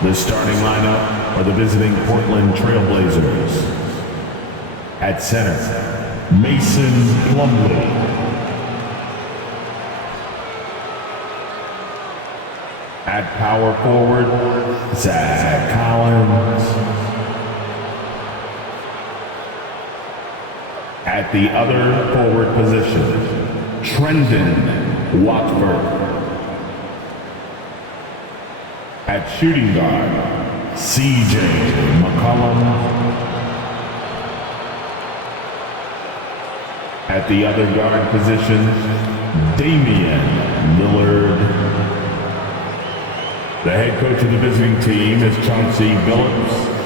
The starting lineup are the visiting Portland Trailblazers. At center, Mason Plumlee. At power forward, Zach Collins. At the other forward position, Trendon Watford. At shooting guard, CJ McCollum. At the other guard position, Damian Lillard. The head coach of the visiting team is Chauncey Billups.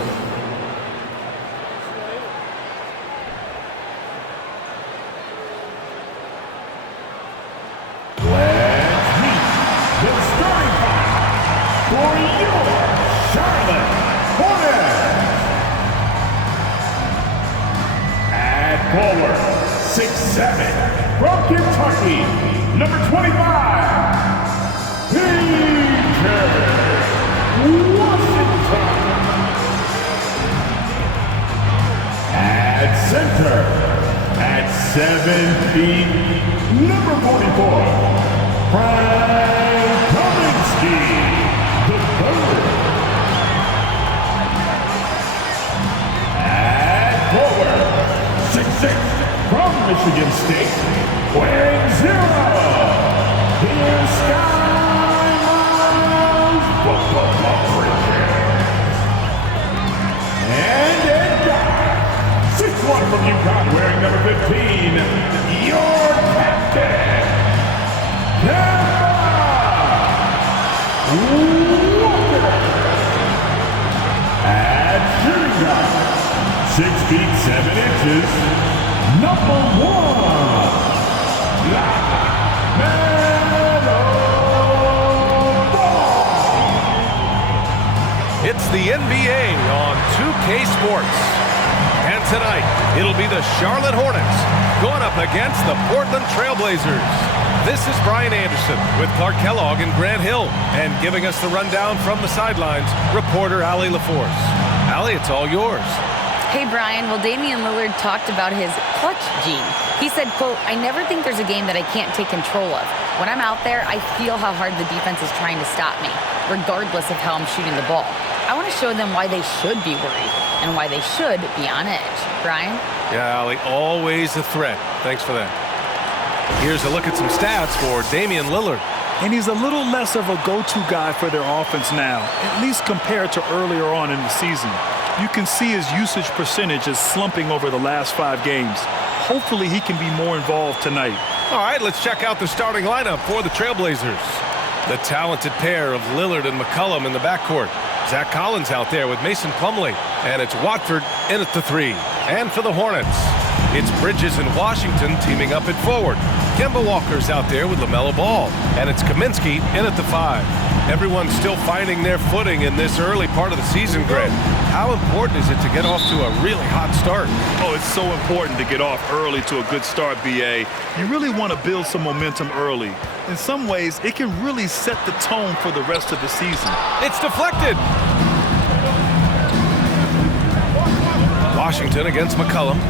Let's meet the starting five for your Charlotte Hornets. At forward, 6'7", from Kentucky, number 25, P.J. Washington. At center, at 7 feet, number 44, Frank Kaminsky, the third. At forward, 6'6", from Michigan State, wearing 0, here's Sky Miles Bridges. And at guard, 6'1", from UConn, wearing number 15, your captain, Kemba Walker. At shooting guard, 6 feet 7 inches, number 1, lemelo. It's the NBA on 2K Sports. And tonight, it'll be the Charlotte Hornets going up against the Portland Trailblazers. This is Brian Anderson with Clark Kellogg and Grant Hill. And giving us the rundown from the sidelines, reporter Allie LaForce. Allie, it's all yours. Hey, Brian. Well, Damian Lillard talked about his clutch gene. He said, quote, "I never think there's a game that I can't take control of. When I'm out there, I feel how hard the defense is trying to stop me, regardless of how I'm shooting the ball. I want to show them why they should be worried and why they should be on edge." Brian? Yeah, Allie, always a threat. Thanks for that. Here's a look at some stats for Damian Lillard. And he's a little less of a go-to guy for their offense now, at least compared to earlier on in the season. You can see his usage percentage is slumping over the last 5 games. Hopefully he can be more involved tonight. All right, let's check out the starting lineup for the Trailblazers. The talented pair of Lillard and McCollum in the backcourt. Zach Collins out there with Mason Plumlee. And it's Watford in at the 3. And for the Hornets, it's Bridges and Washington teaming up at forward. Kemba Walker's out there with LaMelo Ball. And it's Kaminsky in at the 5. Everyone's still finding their footing in this early part of the season, Grant. How important is it to get off to a really hot start? Oh, it's so important to get off early to a good start, B.A. You really want to build some momentum early. In some ways, it can really set the tone for the rest of the season. It's deflected. Washington against McCollum.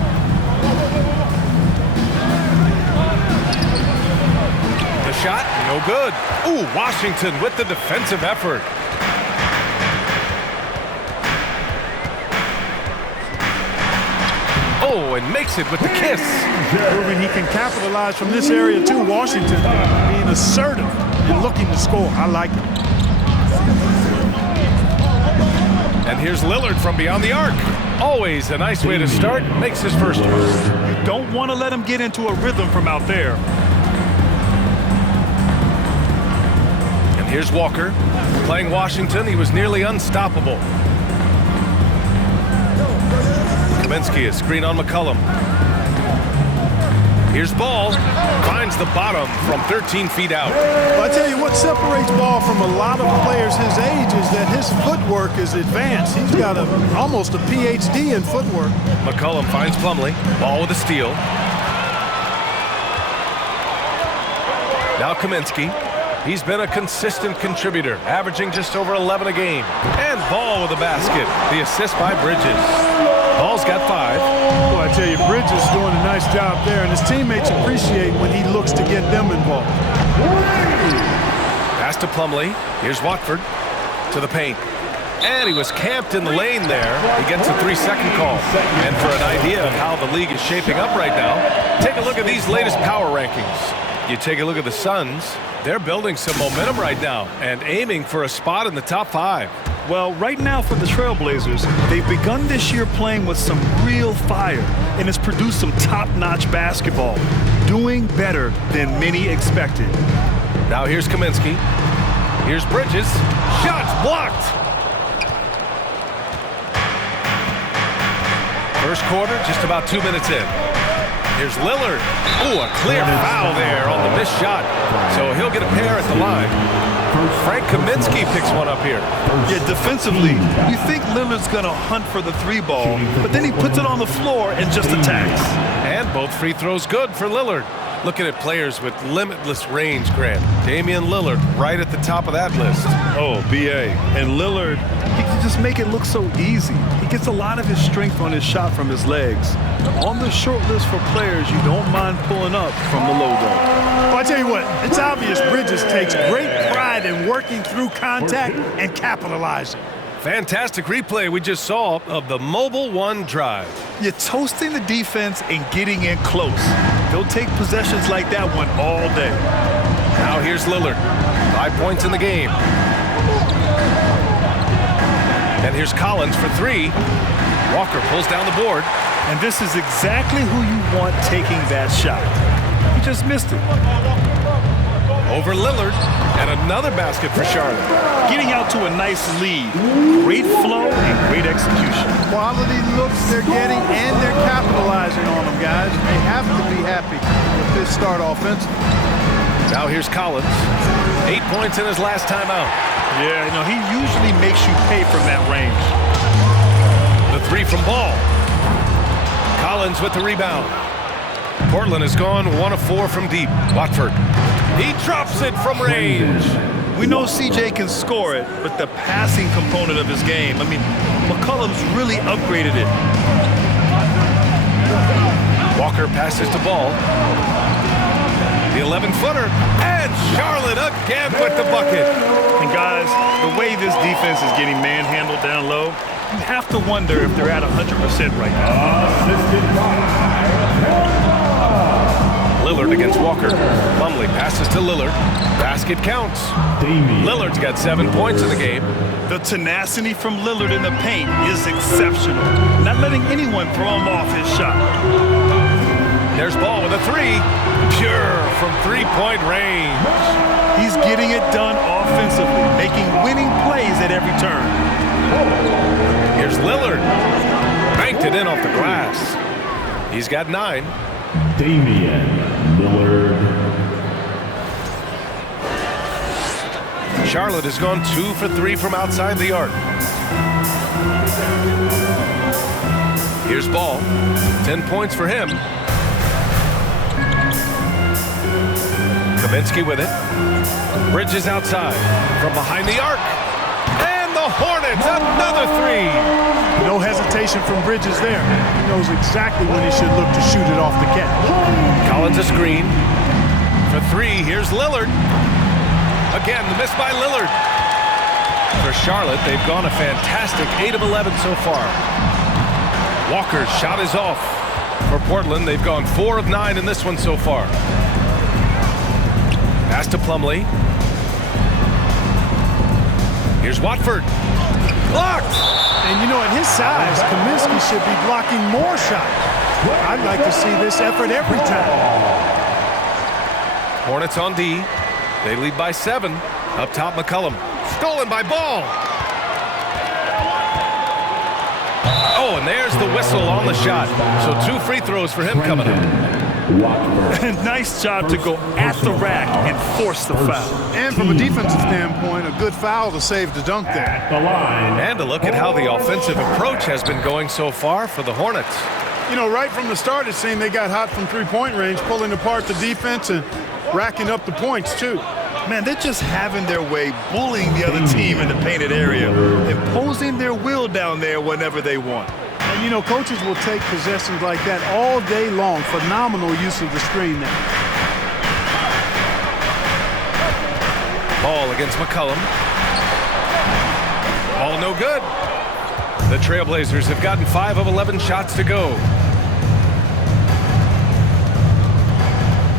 The shot, no good. Ooh, Washington with the defensive effort. Oh, and makes it with the kiss. Proving he can capitalize from this area too. Washington being assertive and looking to score. I like it. And here's Lillard from beyond the arc. Always a nice way to start. Makes his first one. You don't want to let him get into a rhythm from out there. And here's Walker. Playing Washington, he was nearly unstoppable. Kaminsky, a screen on McCollum. Here's Ball. Finds the bottom from 13 feet out. Well, I tell you what separates Ball from a lot of players his age is that his footwork is advanced. He's got almost a PhD in footwork. McCollum finds Plumlee. Ball with a steal. Now Kaminsky. He's been a consistent contributor, averaging just over 11 a game. And Ball with a basket. The assist by Bridges. Ball's got 5. Well, I tell you, Bridges is doing a nice job there, and his teammates appreciate when he looks to get them involved. Pass to Plumlee. Here's Watford to the paint. And he was camped in the lane there. He gets a 3-second call. And for an idea of how the league is shaping up right now, take a look at these latest power rankings. You take a look at the Suns. They're building some momentum right now and aiming for a spot in the top 5. Well, right now for the Trailblazers, they've begun this year playing with some real fire, and it's produced some top-notch basketball, doing better than many expected. Now here's Kaminsky. Here's Bridges. Shots blocked. First quarter, just about 2 minutes in. Here's Lillard. Ooh, a clear foul there on the missed shot. So he'll get a pair at the line. Frank Kaminsky picks one up here. Yeah, defensively, you think Lillard's going to hunt for the 3 ball, but then he puts it on the floor and just attacks. And both free throws good for Lillard. Looking at players with limitless range, Grant. Damian Lillard right at the top of that list. Oh, B.A. And Lillard, he can just make it look so easy. He gets a lot of his strength on his shot from his legs. On the short list for players you don't mind pulling up from the logo. Well, I tell you what, it's obvious Bridges takes great pride in working through contact and capitalizing. Fantastic replay we just saw of the Mobile One drive. You're toasting the defense and getting in close. They'll take possessions like that one all day. Now here's Lillard. 5 points in the game. And here's Collins for 3. Walker pulls down the board. And this is exactly who you want taking that shot. He just missed it. Over Lillard, and another basket for Charlotte. Getting out to a nice lead. Great flow and great execution. Quality looks they're getting, and they're capitalizing on them, guys. They have to be happy with this start offensively. Now here's Collins. 8 points in his last time out. Yeah, you know, he usually makes you pay from that range. The 3 from Ball. Collins with the rebound. Portland has gone 1 of 4 from deep. Watford. He drops it from range. We know CJ can score it, but the passing component of his game, I mean, McCollum's really upgraded it. Walker passes to Ball. The 11-footer, and Charlotte again with the bucket. And guys, the way this defense is getting manhandled down low, you have to wonder if they're at 100% right now. Lillard against Walker. Plumlee passes to Lillard. Basket counts. Lillard's got 7 points in the game. The tenacity from Lillard in the paint is exceptional. Not letting anyone throw him off his shot. There's Ball with a 3. Pure from 3-point range. He's getting it done offensively, making winning plays at every turn. Here's Lillard. Banked it in off the glass. He's got 9. Damian Lillard. Charlotte has gone 2 for 3 from outside the arc. Here's Ball. 10 points for him. Kaminsky with it. Bridges outside from behind the arc. And the Hornets, another 3. No hesitation from Bridges there. He knows exactly when he should look to shoot it off the catch. Collins a screen. For 3, here's Lillard. Again, the miss by Lillard. For Charlotte, they've gone a fantastic 8 of 11 so far. Walker's shot is off. For Portland, they've gone 4 of 9 in this one so far. Pass to Plumlee. Here's Watford. Blocked! And you know, at his size, Kaminsky should be blocking more shots. I'd like to see this effort every time. Hornets on D. They lead by 7. Up top, McCollum. Stolen by Ball. Oh, and there's the whistle on the shot. So 2 free throws for him coming up. Nice job to go at the rack and force the foul. And from a defensive standpoint, a good foul to save the dunk there. And a look at how the offensive approach has been going so far for the Hornets. You know, right from the start, it seemed they got hot from 3-point range, pulling apart the defense and racking up the points, too. Man, they're just having their way, bullying the other team in the painted area, imposing their will down there whenever they want. And, you know, coaches will take possessions like that all day long. Phenomenal use of the screen there. Ball against McCollum. Ball no good. The Trailblazers have gotten 5 of 11 shots to go.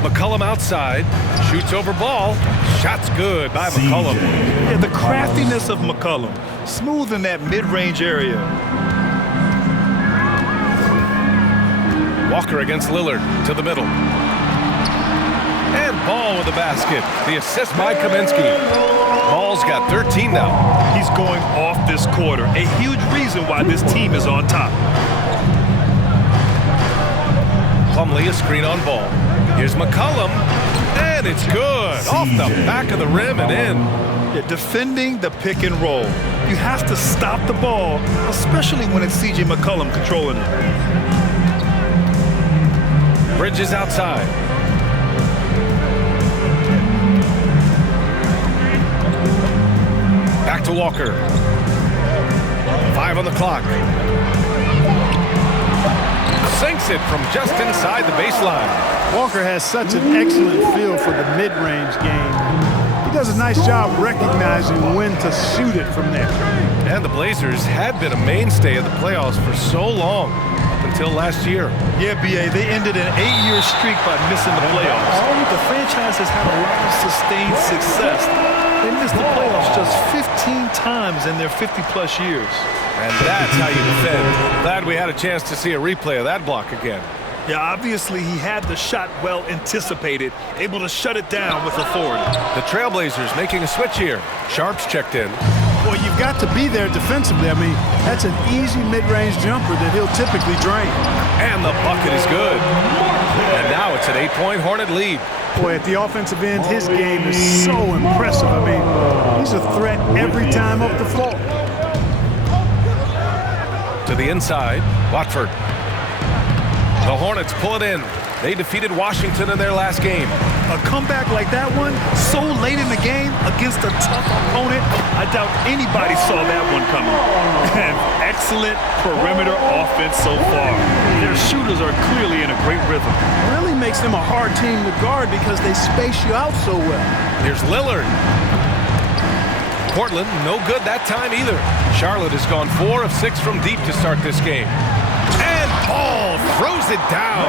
McCollum outside, shoots over ball. Shot's good by McCollum. Yeah, the craftiness of McCollum, smooth in that mid-range area. Walker against Lillard to the middle. And Ball with the basket. The assist by Kaminsky. Ball's got 13 now. He's going off this quarter. A huge reason why this team is on top. Plumlee a screen on Ball. Here's McCollum. And it's good. Off the back of the rim and in. Yeah, defending the pick and roll. You have to stop the ball, especially when it's C.J. McCollum controlling it. Bridges outside. Back to Walker. 5 on the clock. Sinks it from just inside the baseline. Walker has such an excellent feel for the mid-range game. He does a nice job recognizing when to shoot it from there. And the Blazers had been a mainstay of the playoffs for so long, up until last year. Yeah, B.A., they ended an 8-year streak by missing the playoffs. The franchise has had a lot of sustained success. They missed the playoffs just 15 times in their 50-plus years. And that's how you defend. Glad we had a chance to see a replay of that block again. Yeah, obviously he had the shot well anticipated, able to shut it down with authority. The Trailblazers making a switch here. Sharp's checked in. Well, you've got to be there defensively. I mean, that's an easy mid-range jumper that he'll typically drain. And the bucket is good. And now it's an 8-point Hornet lead. Boy, at the offensive end, his game is so impressive. I mean, he's a threat every time up the floor. To the inside, Watford. The Hornets pull it in. They defeated Washington in their last game. A comeback like that one, so late in the game against a tough opponent, I doubt anybody saw that one coming. And excellent perimeter offense so far. Their shooters are clearly in a great rhythm. It really makes them a hard team to guard because they space you out so well. Here's Lillard. Portland, no good that time either. Charlotte has gone 4 of 6 from deep to start this game. And Ball throws it down.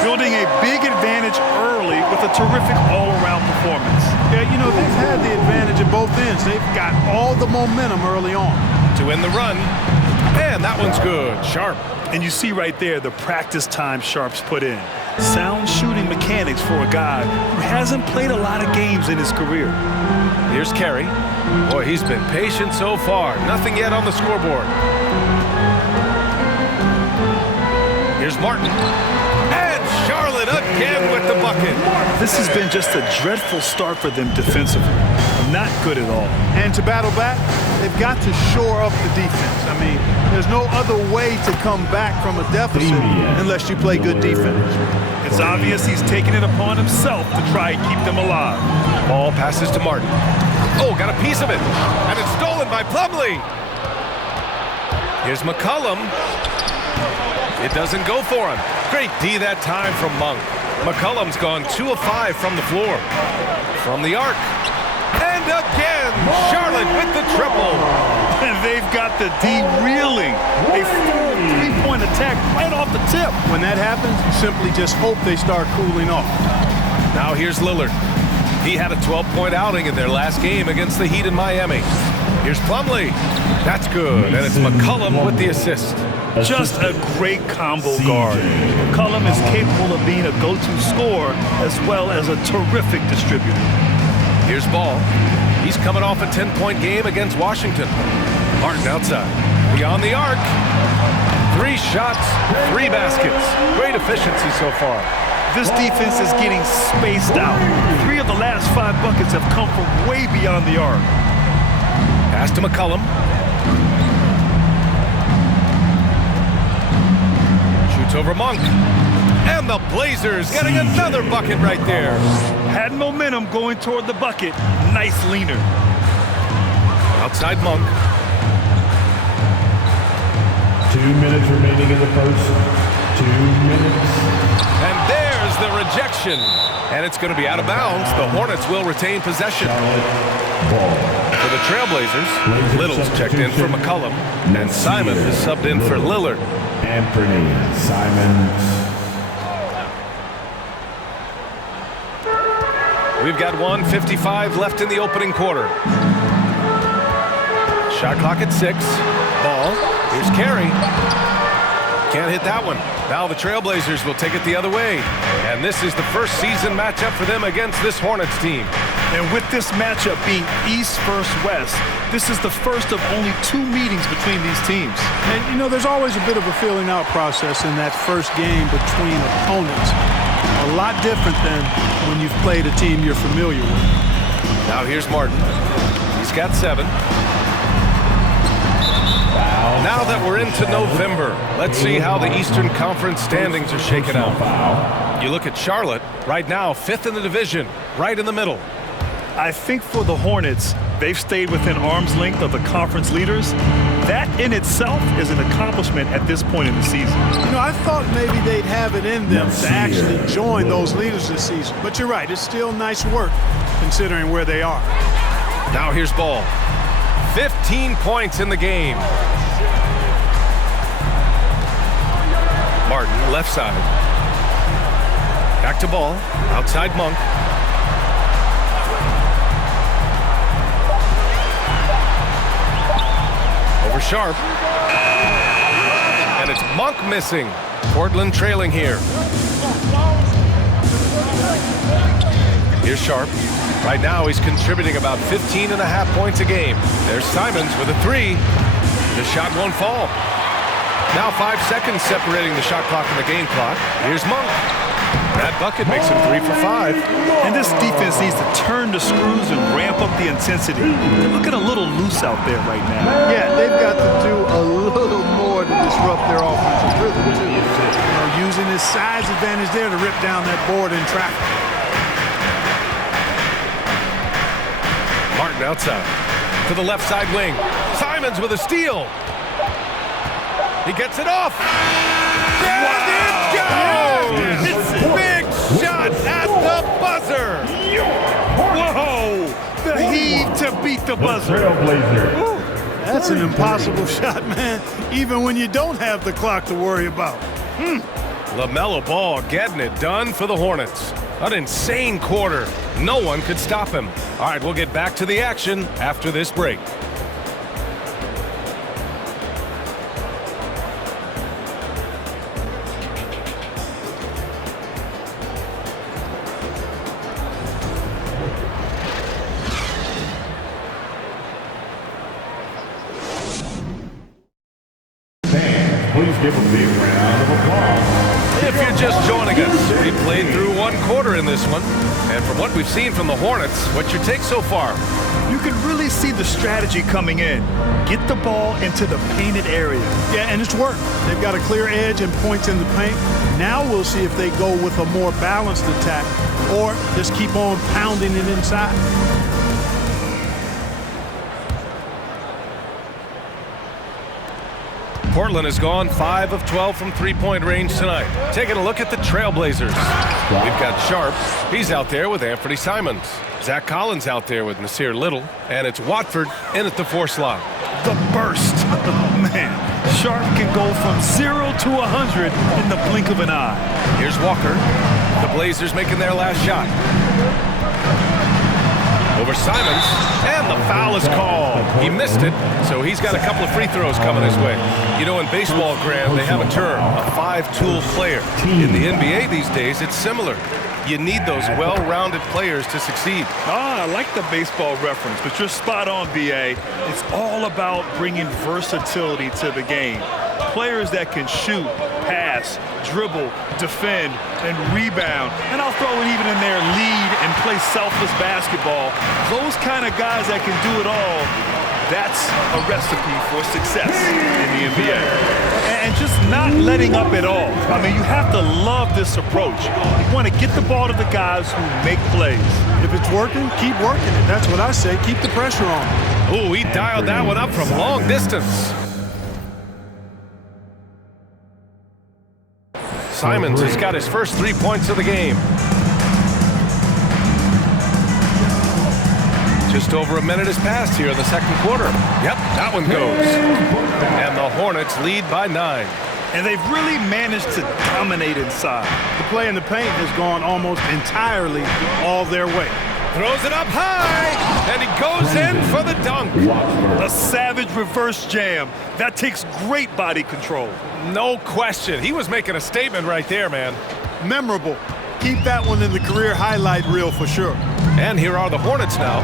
Building a big advantage early with a terrific all-around performance. Yeah, you know, they've had the advantage at both ends. They've got all the momentum early on. To win the run. And that one's good. Sharp. And you see right there the practice time Sharp's put in. Sound shooting mechanics for a guy who hasn't played a lot of games in his career. Here's Carey. Boy, he's been patient so far. Nothing yet on the scoreboard. Here's Martin. And Charlotte again with the bucket. This has been just a dreadful start for them defensively. Not good at all. And to battle back, they've got to shore up the defense. I mean, there's no other way to come back from a deficit unless you play good defense. It's obvious he's taking it upon himself to try and keep them alive. Ball passes to Martin. Oh, got a piece of it. And it's stolen by Plumlee. Here's McCollum. It doesn't go for him. Great D that time from Monk. McCollum's gone 2 of 5 from the floor. From the arc. And again, Charlotte with the triple. And they've got the D reeling. A full 3-point attack right off the tip. When that happens, you simply just hope they start cooling off. Now here's Lillard. He had a 12-point outing in their last game against the Heat in Miami. Here's Plumlee. That's good. And it's McCollum with the assist. Just a great combo guard. McCollum is capable of being a go-to scorer as well as a terrific distributor. Here's Ball. He's coming off a 10-point game against Washington. Martin outside. Beyond the arc. 3 shots, 3 baskets. Great efficiency so far. This defense is getting spaced out. 3 of the last 5 buckets have come from way beyond the arc. Pass to McCollum. Shoots over Monk. And the Blazers getting another bucket right there. Had momentum going toward the bucket. Nice leaner. Outside Monk. 2 minutes remaining in the first. 2 minutes. And there's the rejection. And it's going to be out of bounds. The Hornets will retain possession. Charlotte ball. For the Trailblazers, Little's checked in for McCollum. And Simons is subbed in for Lillard. Anthony Simons. We've got 1:55 left in the opening quarter. Shot clock at 6. Ball. Here's Carey. Can't hit that one. Now the Trailblazers will take it the other way. And this is the first season matchup for them against this Hornets team. And with this matchup being East versus West, this is the first of only 2 meetings between these teams. And, you know, there's always a bit of a filling out process in that first game between opponents. A lot different than when you've played a team you're familiar with. Now here's Martin. He's got 7. Now that we're into November, let's see how the Eastern Conference standings are shaken out. You look at Charlotte, right now 5th in the division, right in the middle. I think for the Hornets, they've stayed within arm's length of the conference leaders. That in itself is an accomplishment at this point in the season. You know, I thought maybe they'd have it in them to actually join those leaders this season. But you're right, it's still nice work considering where they are. Now here's Ball. 15 points in the game. Martin, left side. Back to Ball. Outside Monk. Over Sharp. And it's Monk missing. Portland trailing here. Here's Sharp. Right now he's contributing about 15.5 points a game. There's Simons with a 3. The shot won't fall. Now 5 seconds separating the shot clock and the game clock. Here's Monk. That bucket makes him 3 for 5. And this defense needs to turn the screws and ramp up the intensity. They're looking a little loose out there right now. Yeah, they've got to do a little more to disrupt their offensive rhythm, too. You know, using his size advantage there to rip down that board in traffic. Martin outside. To the left side wing. Simons with a steal. He gets it off. There it goes! It's a big shot at the buzzer. Whoa! The heave to beat the buzzer. That's an impossible shot, man, even when you don't have the clock to worry about. LaMelo Ball getting it done for the Hornets. An insane quarter. No one could stop him. All right, we'll get back to the action after this break. Please give a big round of applause. If you're just joining us, we played through 1 quarter in this one. And from what we've seen from the Hornets, what's your take so far? You can really see the strategy coming in. Get the ball into the painted area. Yeah, and it's worked. They've got a clear edge and points in the paint. Now we'll see if they go with a more balanced attack or just keep on pounding it inside. Portland has gone 5 of 12 from three-point range tonight. Taking a look at the Trailblazers. We've got Sharp. He's out there with Anthony Simons. Zach Collins out there with Nasir Little. And it's Watford in at the 4 slot. The burst. Man, Sharp can go from 0 to 100 in the blink of an eye. Here's Walker. The Blazers making their last shot. Over Simons, and the foul is called. He missed it, so he's got a couple of free throws coming his way. You know, in baseball, Graham, they have a term, a 5-tool player. In the NBA these days, it's similar. You need those well-rounded players to succeed. I like the baseball reference, but you're spot on, B.A. It's all about bringing versatility to the game. Players that can shoot, pass, dribble, defend, and rebound. And I'll throw it even in there, lead and play selfless basketball. Those kind of guys that can do it all That's a recipe for success in the NBA. And just not letting up at all. I mean, you have to love this approach. You want to get the ball to the guys who make plays. If it's working, keep working it. That's what I say. Keep the pressure on. Oh, he dialed that one up from long distance. Simons has got his first 3 points of the game. Just over a minute has passed here in the second quarter. Yep, that one goes. And the Hornets lead by 9. And they've really managed to dominate inside. The play in the paint has gone almost entirely all their way. Throws it up high, and he goes in for the dunk. A savage reverse jam. That takes great body control. No question. He was making a statement right there, man. Memorable. Keep that one in the career highlight reel for sure. And here are the Hornets now,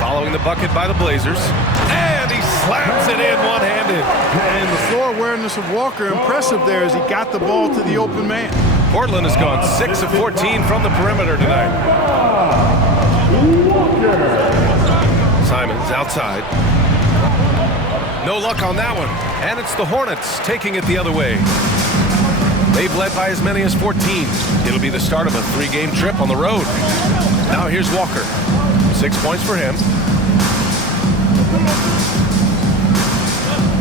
following the bucket by the Blazers. And he slams it in one-handed. And the floor awareness of Walker, impressive there as he got the ball to the open man. Portland has gone 6 of 14 from the perimeter tonight. Simons outside. No luck on that one. And it's the Hornets taking it the other way. They've led by as many as 14. It'll be the start of a 3-game trip on the road. Now here's Walker. 6 points for him.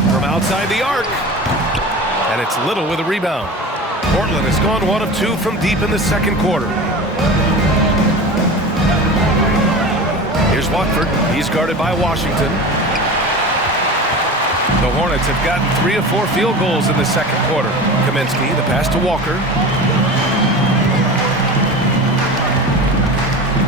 From outside the arc. And it's Little with a rebound. Portland has gone 1 of 2 from deep in the second quarter. Here's Watford. He's guarded by Washington. The Hornets have gotten 3 of 4 field goals in the second quarter. Kaminsky, the pass to Walker.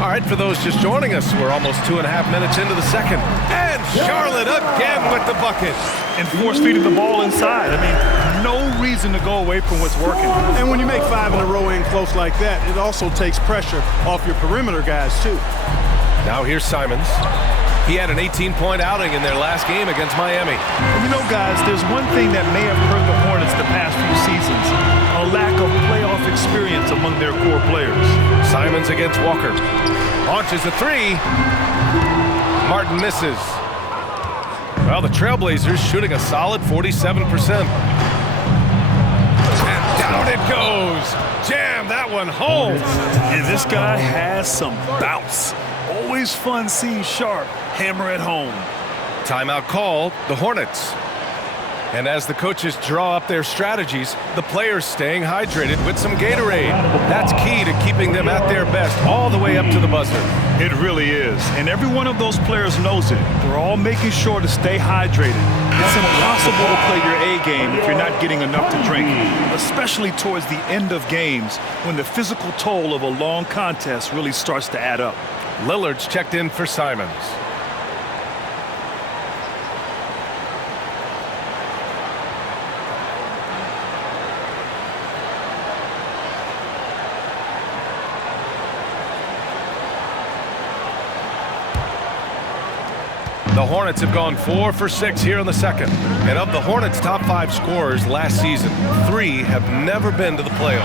All right, for those just joining us, we're almost 2.5 minutes into the second. And Charlotte again with the bucket. And force-feeding the ball inside. I mean, no reason to go away from what's working. And when you make 5 in a row in close like that, it also takes pressure off your perimeter guys, too. Now here's Simons. He had an 18-point outing in their last game against Miami. You know, guys, there's one thing that may have hurt the Hornets the past few seasons. A lack of playoff experience among their core players. Simons against Walker. Launches a 3. Martin misses. Well, the Trailblazers shooting a solid 47%. And down it goes. Jam that one home. And this guy has some bounce. Always fun seeing Sharp hammer at home. Timeout called, the Hornets. And as the coaches draw up their strategies, the players staying hydrated with some Gatorade. That's key to keeping them at their best all the way up to the buzzer. It really is. And every one of those players knows it. They're all making sure to stay hydrated. It's impossible to play your A game if you're not getting enough to drink, especially towards the end of games when the physical toll of a long contest really starts to add up. Lillard's checked in for Simons. The Hornets have gone 4 for 6 here in the second. And of the Hornets' top 5 scorers last season, 3 have never been to the playoffs.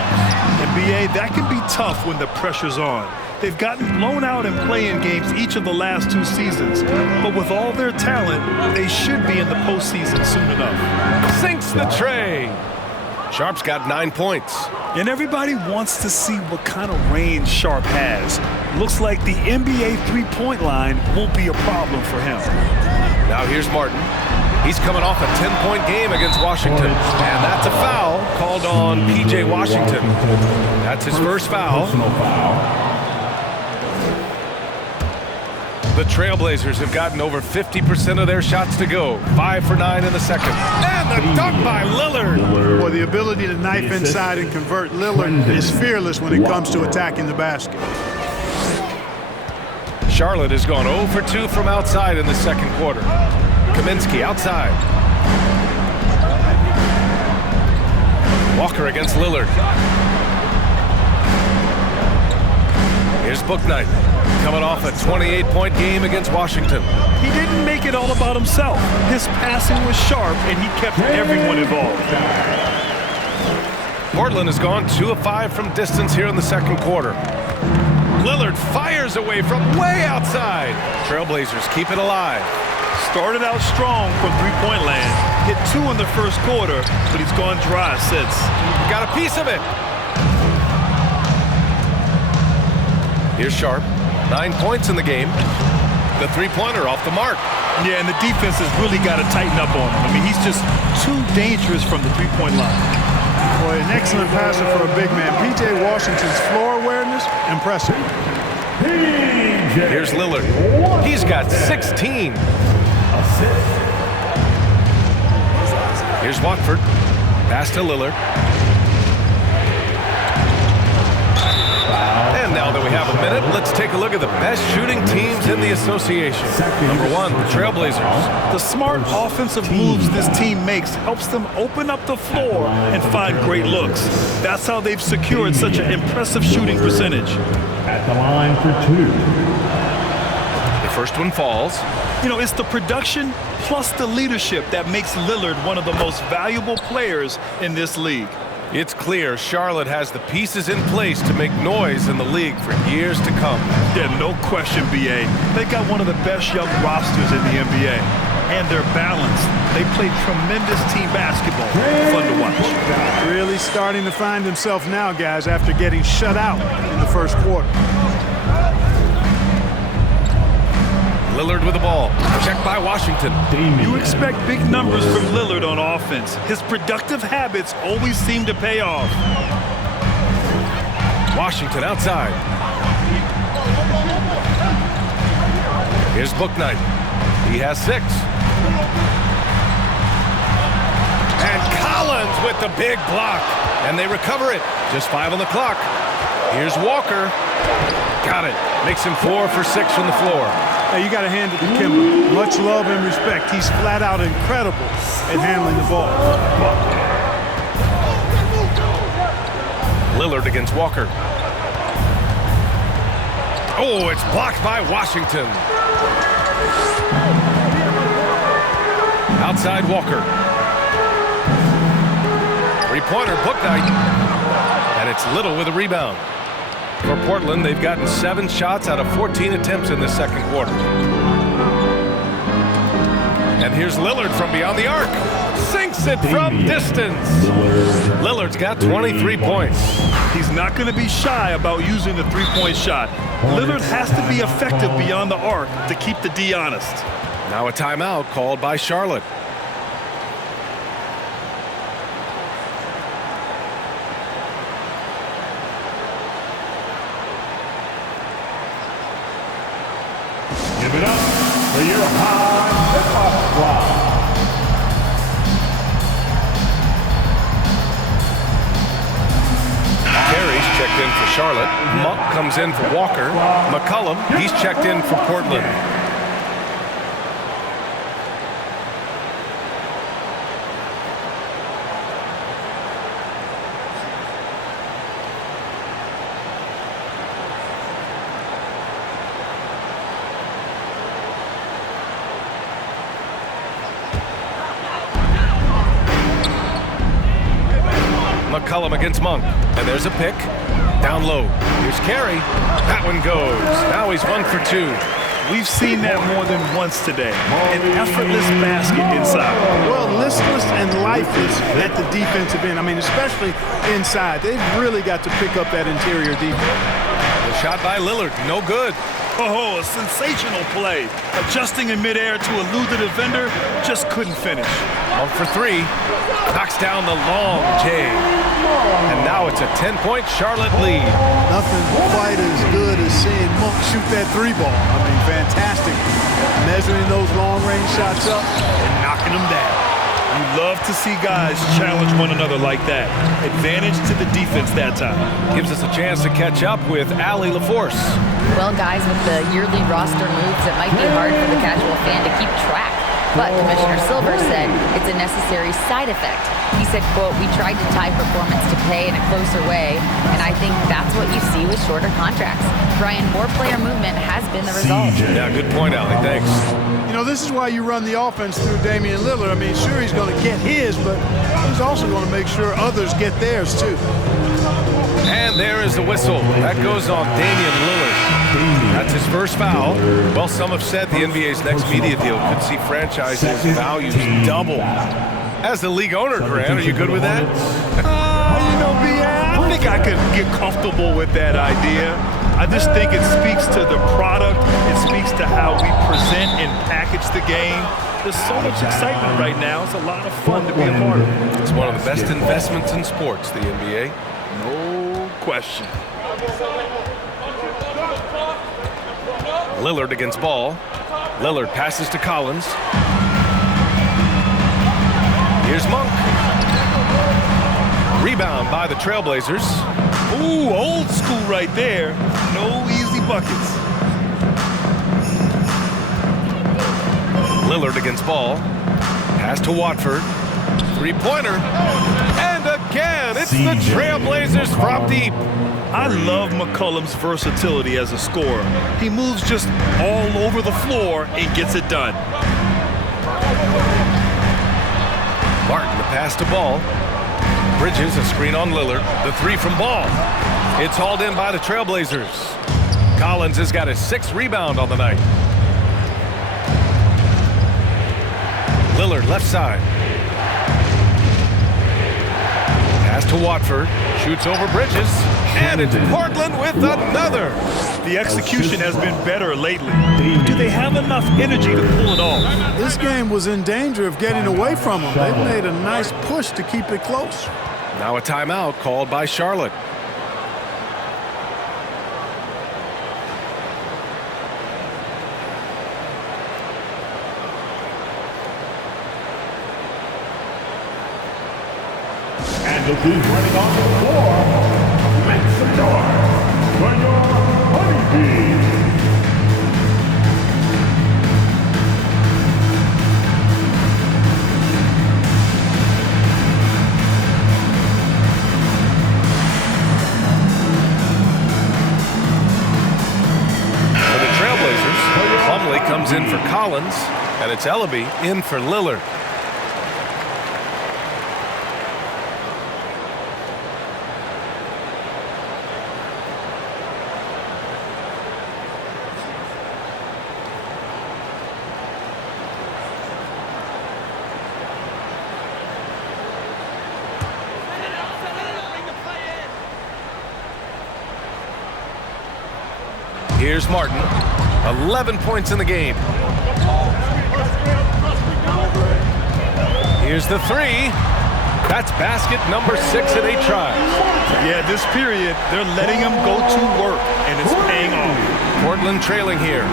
NBA, that can be tough when the pressure's on. They've gotten blown out in play-in games each of the last 2 seasons. But with all their talent, they should be in the postseason soon enough. Sinks the tray. Sharp's got 9 points. And everybody wants to see what kind of range Sharp has. Looks like the NBA three-point line won't be a problem for him. Now here's Martin. He's coming off a 10-point game against Washington. And that's a foul called on P.J. Washington. That's his first foul. The Trailblazers have gotten over 50% of their shots to go. 5 for 9 in the second. And the dunk by Lillard. Well, the ability to knife inside and convert. Lillard is fearless when it comes to attacking the basket. Charlotte has gone 0 for 2 from outside in the second quarter. Kaminsky outside. Walker against Lillard. Here's Bouknight, coming off a 28-point game against Washington. He didn't make it all about himself. His passing was sharp, and he kept everyone involved. Portland has gone 2 of 5 from distance here in the second quarter. Lillard fires away from way outside. Trailblazers keep it alive. started out strong from three-point land, hit 2 in the first quarter, but he's gone dry since. Got a piece of it. Here's Sharp. 9 points in the game. The three-pointer off the mark. Yeah, and the defense has really got to tighten up on him. I mean, he's just too dangerous from the three-point line. Boy, an excellent passer for a big man. P.J. Washington's floor awareness, impressive. Here's Lillard. He's got 16. Here's Watford. Pass to Lillard. And now that we have a minute, let's take a look at the best shooting teams in the association. Number 1, the Trailblazers. The smart offensive moves this team makes helps them open up the floor and find great looks. That's how they've secured such an impressive shooting percentage. At the line for 2. The first one falls. You know, it's the production plus the leadership that makes Lillard one of the most valuable players in this league. It's clear Charlotte has the pieces in place to make noise in the league for years to come. Yeah, no question, B.A. They got one of the best young rosters in the NBA. And they're balanced. They play tremendous team basketball. Fun to watch. Really starting to find himself now, guys, after getting shut out in the first quarter. Lillard with the ball. Checked by Washington. You expect big numbers from Lillard on offense. His productive habits always seem to pay off. Washington outside. Here's Bouknight. He has 6. And Collins with the big block. And they recover it. Just 5 on the clock. Here's Walker. Got it. Makes him 4 for 6 from the floor. Hey, you got to hand it to Kimber. Much love and respect. He's flat out incredible at handling the ball. Lillard against Walker. Oh, it's blocked by Washington. Outside Walker. Three-pointer, Bouknight. And it's Little with a rebound. For Portland, they've gotten 7 shots out of 14 attempts in the second quarter. And here's Lillard from beyond the arc. Sinks it from distance. Lillard's got 23 points. He's not going to be shy about using the three-point shot. Lillard has to be effective beyond the arc to keep the D honest. Now a timeout called by Charlotte. Give it up for your high hip-hop squad. Carey's checked in for Charlotte. Monk comes in for Walker. McCollum, he's checked in for Portland. McCollum against Monk. And there's a pick. Down low. Here's Carey. That one goes. Now he's 1 for 2. We've seen that more than once today. An effortless basket inside. Well, listless and lifeless at the defensive end. I mean, especially inside. They've really got to pick up that interior defense. The shot by Lillard. No good. Oh, a sensational play. Adjusting in midair to elude the defender, just couldn't finish. 1 for 3. Knocks down the long J. And now it's a 10-point Charlotte lead. Nothing quite as good as seeing Monk shoot that 3-ball. I mean, fantastic. Measuring those long-range shots up and knocking them down. You love to see guys challenge one another like that. Advantage to the defense that time. Gives us a chance to catch up with Allie LaForce. Well, guys, with the yearly roster moves, it might be hard for the casual fan to keep track. But Commissioner Silver said it's a necessary side effect. He said, quote, "We tried to tie performance to pay in a closer way, and I think that's what you see with shorter contracts." Brian, more player movement has been the result. Yeah, good point, Allie. Thanks. You know, this is why you run the offense through Damian Lillard. I mean, sure, he's going to get his, but he's also going to make sure others get theirs, too. And there is the whistle. That goes on Damian Lillard. That's his first foul. Well, some have said the NBA's next media deal could see franchises' values double. As the league owner, Grant, are you good with that? I think I could get comfortable with that idea. I just think it speaks to the product. It speaks to how we present and package the game. There's so much excitement right now. It's a lot of fun to be a part of. It's one of the best investments in sports, the NBA. No question. Lillard against ball. Lillard passes to Collins. Here's Monk. Rebound by the Trailblazers. Ooh, old school right there. No easy buckets. Lillard against ball. Pass to Watford. Three-pointer. And again, it's the Trailblazers from deep. I love McCollum's versatility as a scorer. He moves just all over the floor and gets it done. Martin, the pass to ball. Bridges, a screen on Lillard. The three from ball. It's hauled in by the Trailblazers. Collins has got his 6th rebound on the night. Lillard, left side. Pass to Watford. Shoots over Bridges. And it's Portland with another. The execution has been better lately. Do they have enough energy to pull it off? This game was in danger of getting away from them. They've made a nice push to keep it close. Now a timeout called by Charlotte. And the team running on the floor, make some noise for your honeybees. For the Trailblazers, Plumlee comes in for Collins, and it's Ellaby in for Lillard. Here's Martin, 11 points in the game. Here's the three. That's basket number 6 in 8 tries. Yeah, this period, they're letting him go to work, and it's paying off. Portland trailing here.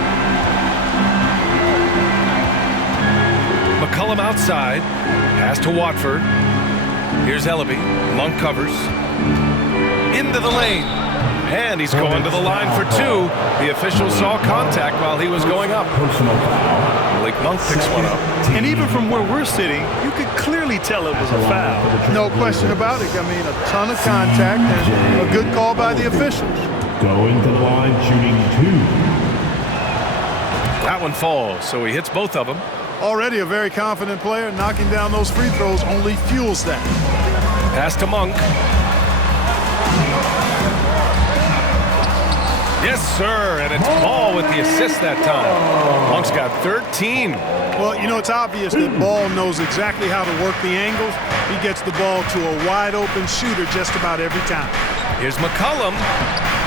McCollum outside. Pass to Watford. Here's Ellaby. Monk covers. Into the lane. And he's going to the line for 2. The official saw contact while he was going up. Malik Monk picks one up. And even from where we're sitting, you could clearly tell it was a foul. No question about it. I mean, a ton of contact and a good call by the officials. Going to the line, shooting 2. That one falls, so he hits both of them. Already a very confident player. Knocking down those free throws only fuels that. Pass to Monk. Yes, sir, and it's Ball with the assist that time. Monk's got 13. Well, you know, it's obvious that Ball knows exactly how to work the angles. He gets the ball to a wide-open shooter just about every time. Here's McCollum.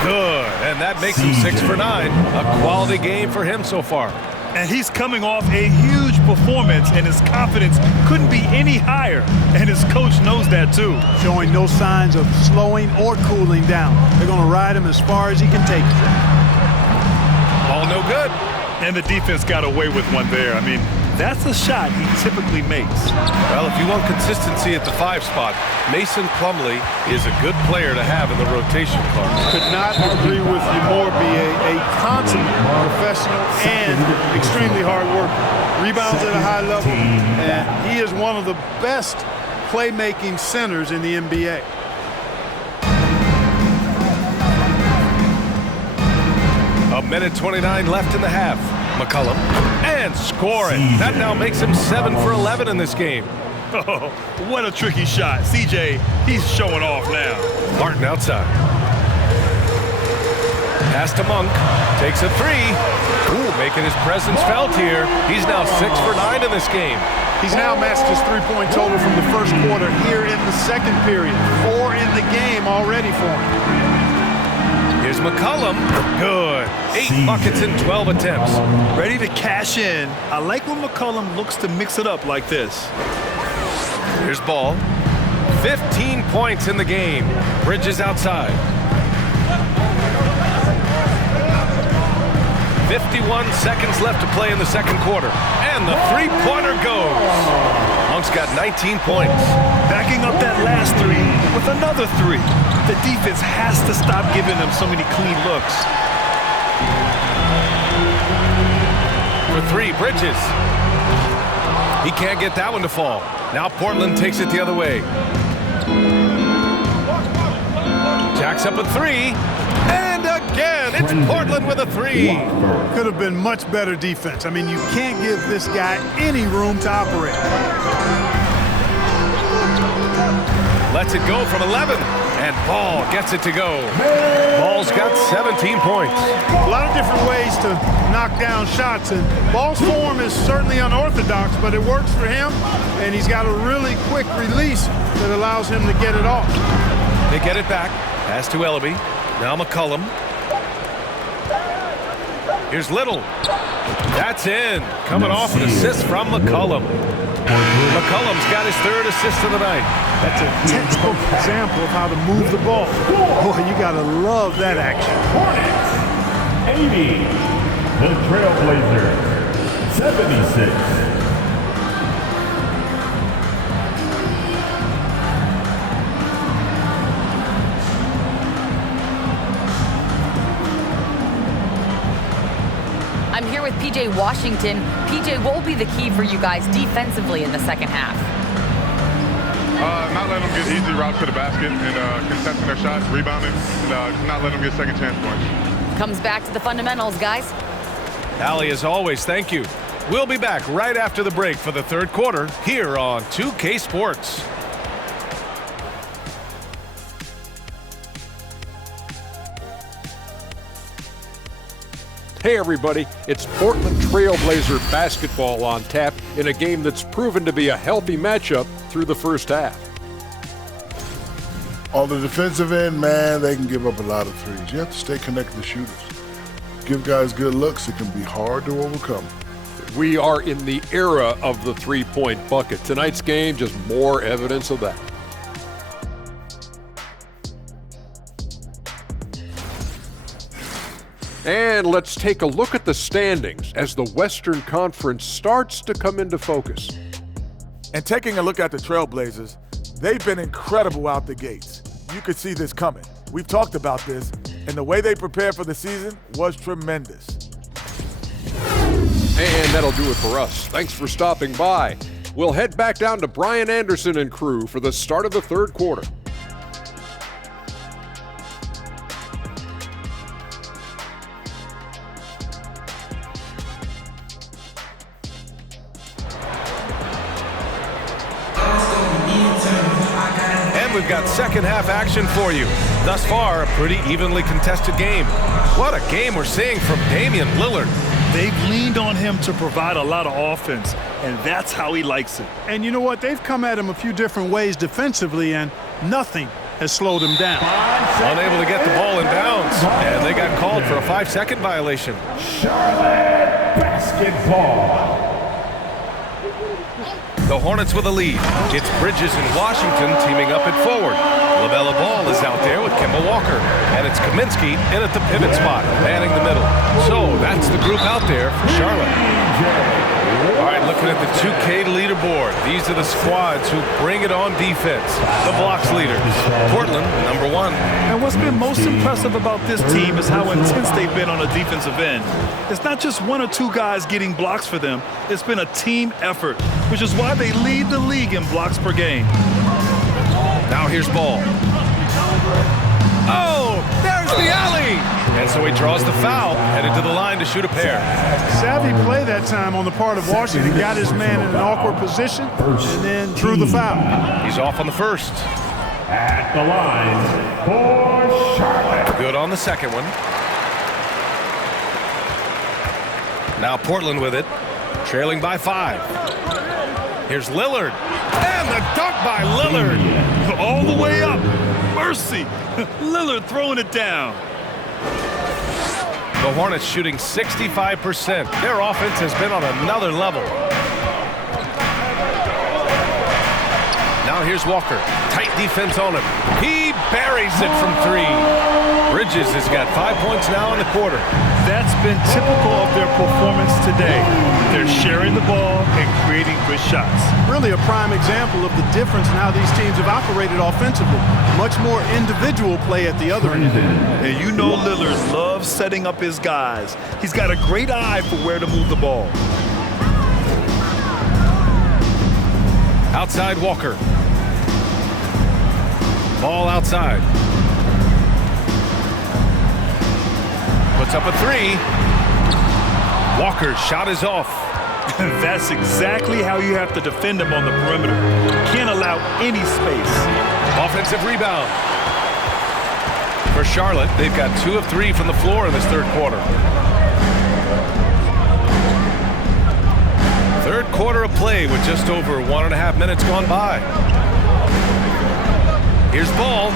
Good, and that makes him 6 for 9. A quality game for him so far. And he's coming off a huge performance, and his confidence couldn't be any higher. And his coach knows that, too. Showing no signs of slowing or cooling down. They're going to ride him as far as he can take it. Ball no good. And the defense got away with one there. I mean, that's a shot he typically makes. Well, if you want consistency at the 5 spot, Mason Plumlee is a good player to have in the rotation, Clark. Could not agree with you more, B.A. A consummate professional and extremely hard worker. Rebounds at a high level, and he is one of the best playmaking centers in the NBA. A minute 29 left in the half. McCollum, and scoring. That now makes him 7 for 11 in this game. Oh, what a tricky shot. CJ, he's showing off now. Martin outside. Pass to Monk. Takes a three. Ooh, making his presence felt here. He's now 6 for 9 in this game. He's now matched his three-point total from the first quarter here in the second period. 4 in the game already for him. Here's McCollum. Good. 8 buckets in 12 attempts. Ready to cash in. I like when McCollum looks to mix it up like this. Here's Ball. 15 points in the game. Bridges outside. 51 seconds left to play in the second quarter. And the three-pointer goes. Monk's got 19 points. Backing up that last three with another three. The defense has to stop giving them so many clean looks. For three, Bridges. He can't get that one to fall. Now Portland takes it the other way. Jacks up a three. And again, it's Portland with a three. Could have been much better defense. I mean, you can't give this guy any room to operate. Lets it go from 11. And Ball gets it to go. Ball's got 17 points. A lot of different ways to knock down shots, and Ball's form is certainly unorthodox, but it works for him, and he's got a really quick release that allows him to get it off. They get it back. Pass to Ellaby. Now McCollum. Here's Little. That's in. Coming off an assist from McCollum. McCollum's got his third assist of the night. That's a textbook example of how to move the ball. Boy, you got to love that action. Hornets, 80. The Trailblazers, 76. I'm here with PJ Washington. PJ, what will be the key for you guys defensively in the second half? Not letting them get easy routes to the basket and contesting their shots, rebounding, and not letting them get second chance points. Comes back to the fundamentals, guys. Allie, as always, thank you. We'll be back right after the break for the third quarter here on 2K Sports. Hey everybody, it's Portland Trailblazer basketball on tap in a game that's proven to be a healthy matchup through the first half. On the defensive end, man, they can give up a lot of threes. You have to stay connected to shooters. Give guys good looks, it can be hard to overcome. We are in the era of the three-point bucket. Tonight's game, just more evidence of that. And let's take a look at the standings as the Western Conference starts to come into focus. And taking a look at the Trailblazers, they've been incredible out the gates. You could see this coming. We've talked about this, and the way they prepared for the season was tremendous. And that'll do it for us. Thanks for stopping by. We'll head back down to Brian Anderson and crew for the start of the third quarter. We've got second half action for you. Thus far, a pretty evenly contested game. What a game we're seeing from Damian Lillard. They've leaned on him to provide a lot of offense, and that's how he likes it. And you know what? They've come at him a few different ways defensively, and nothing has slowed him down. Unable to get the ball in bounds, and they got called for a 5-second violation. Charlotte basketball. The Hornets with a lead. It's Bridges and Washington teaming up at forward. Lemelo Ball is out there with Kemba Walker. And it's Kaminsky in at the pivot spot, manning the middle. So that's the group out there for Charlotte. All right, looking at the 2K leaderboard. These are the squads who bring it on defense. The blocks leaders. Portland, number 1. And what's been most impressive about this team is how intense they've been on the defensive end. It's not just one or two guys getting blocks for them. It's been a team effort, which is why they lead the league in blocks per game. Now here's Ball. Oh, there's the alley! And so he draws the foul, headed to the line to shoot a pair. Savvy play that time on the part of Washington. Got his man in an awkward position and then drew the foul. He's off on the first. At the line for Charlotte. Good on the second one. Now Portland with it, trailing by 5. Here's Lillard. And the dunk by Lillard. All the way up. Mercy. Lillard throwing it down. The Hornets shooting 65%. Their offense has been on another level. Now here's Walker. Tight defense on him. He buries it from 3. Bridges has got 5 points now in the quarter. That's been typical of their performance today. They're sharing the ball and creating good shots. Really a prime example of the difference in how these teams have operated offensively. Much more individual play at the other end. And you know Lillard loves setting up his guys. He's got a great eye for where to move the ball. Outside Walker. Ball outside. Puts up a 3. Walker's shot is off. That's exactly how you have to defend him on the perimeter. Can't allow any space. Offensive rebound. For Charlotte, they've got 2 of 3 from the floor in this third quarter. Third quarter of play with just over 1.5 minutes gone by. Here's Ball.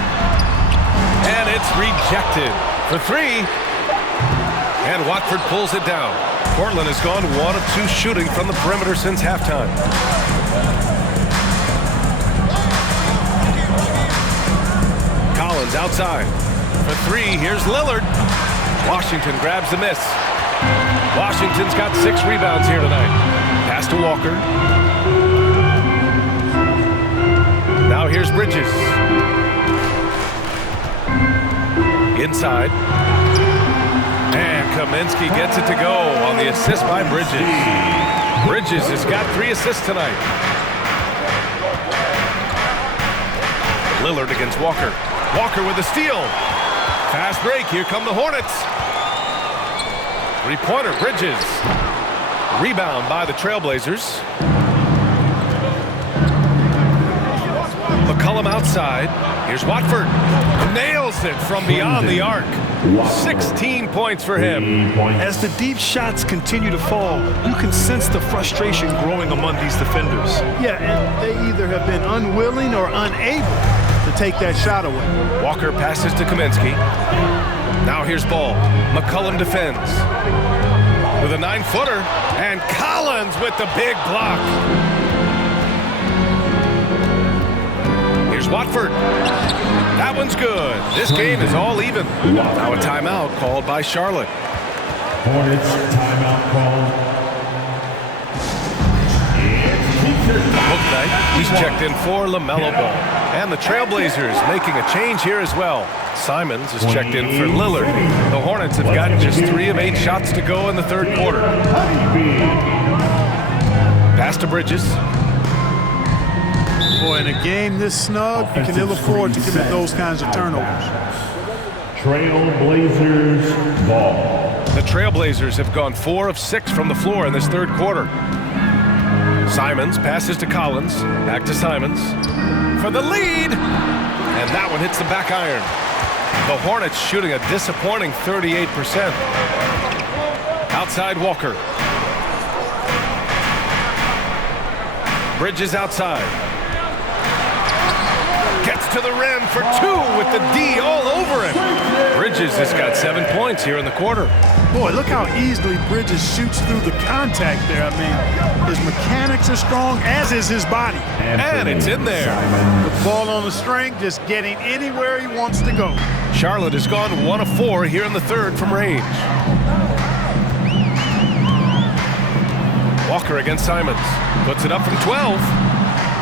And it's rejected for 3. And Watford pulls it down. Portland has gone 1 of 2 shooting from the perimeter since halftime. Collins outside. For 3, here's Lillard. Washington grabs the miss. Washington's got 6 rebounds here tonight. Pass to Walker. Now here's Bridges. Inside. And Kaminsky gets it to go on the assist by Bridges. Bridges has got 3 assists tonight. Lillard against Walker. Walker with a steal. Fast break. Here come the Hornets. 3-pointer Bridges. Rebound by the Trailblazers. McCollum outside. Here's Watford. Nails it from beyond the arc. 16 points for him. As the deep shots continue to fall, you can sense the frustration growing among these defenders. Yeah, and they either have been unwilling or unable to take that shot away. Walker passes to Kaminsky. Now here's Ball. McCollum defends. With a 9-footer. And Collins with the big block. Here's Watford. That one's good. This game is all even. Now a timeout called by Charlotte. Hornets timeout called. Booknight, he's checked in for LaMelo Ball. And the Trailblazers making a change here as well. Simons is checked in for Lillard. The Hornets have gotten just 3 of 8 shots to go in the third quarter. Pass to Bridges. Boy, in a game this snug, you can ill afford to commit those kinds of turnovers. Trailblazers ball. The Trailblazers have gone 4 of 6 from the floor in this third quarter. Simons passes to Collins. Back to Simons. For the lead! And that one hits the back iron. The Hornets shooting a disappointing 38%. Outside Walker. Bridges outside. Gets to the rim for 2 with the D all over him. Bridges has got 7 points here in the quarter. Boy, look how easily Bridges shoots through the contact there. I mean, his mechanics are strong, as is his body. And it's in there. The ball on the string, just getting anywhere he wants to go. Charlotte has gone 1 of 4 here in the third from range. Walker against Simons. Puts it up from 12.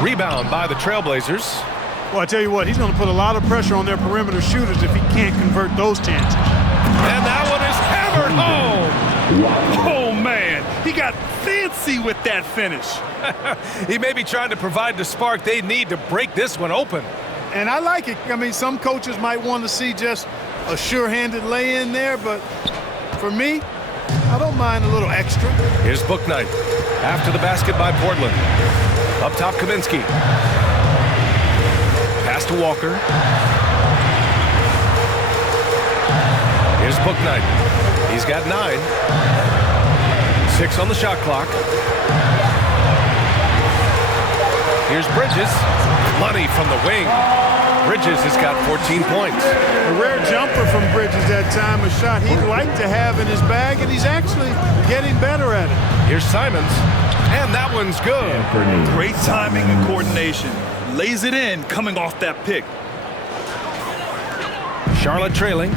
Rebound by the Trailblazers. Well, I tell you what, he's going to put a lot of pressure on their perimeter shooters if he can't convert those chances. And that one is hammered home. Oh, man, he got fancy with that finish. He may be trying to provide the spark they need to break this one open. And I like it. I mean, some coaches might want to see just a sure-handed lay-in there, but for me, I don't mind a little extra. Here's Booknight. After the basket by Portland. Up top, Kaminsky. Pass to Walker. Here's Booknight. He's got 9. 6 on the shot clock. Here's Bridges. Money from the wing. Bridges has got 14 points. A rare jumper from Bridges that time, a shot he'd like to have in his bag, and he's actually getting better at it. Here's Simons, and that one's good. Great timing and coordination. Lays it in coming off that pick. Charlotte trailing.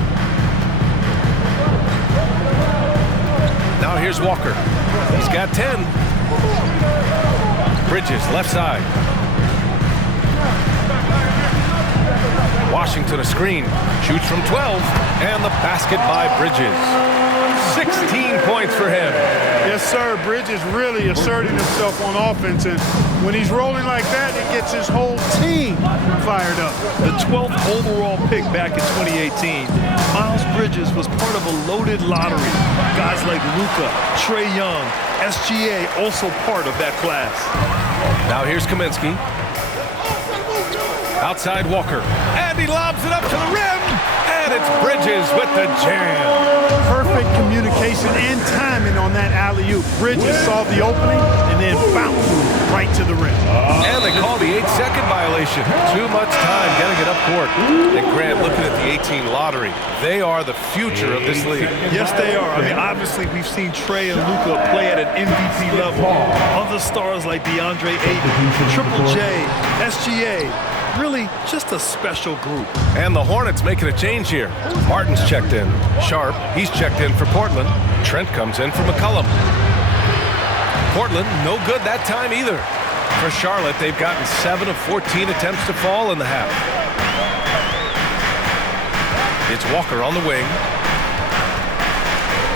Now here's Walker. He's got 10. Bridges, left side. Washington a screen. Shoots from 12. And the basket by Bridges. 16 points for him. Yes, sir. Bridges really asserting himself on offense, and when he's rolling like that, it gets his whole team fired up. The 12th overall pick back in 2018, Miles Bridges was part of a loaded lottery. Guys like Luka, Trae Young, SGA also part of that class. Now here's Kaminsky. Outside Walker. And he lobs it up to the rim. And it's Bridges with the jam. Perfect communication and timing on that alley-oop. Bridges saw the opening and then bounced right to the rim. And they call the 8-second violation. Too much time getting it up court. And Grant, looking at the 18 lottery, they are the future of this league. Yes, they are. I mean, obviously, we've seen Trae and Luka play at an MVP level. Other stars like DeAndre Ayton, Triple J, SGA, really just a special group. And the Hornets making a change here. Martin's checked in. Sharp, he's checked in for Portland. Trent comes in for McCollum. Portland, no good that time either. For Charlotte, they've gotten 7 of 14 attempts to fall in the half. It's Walker on the wing.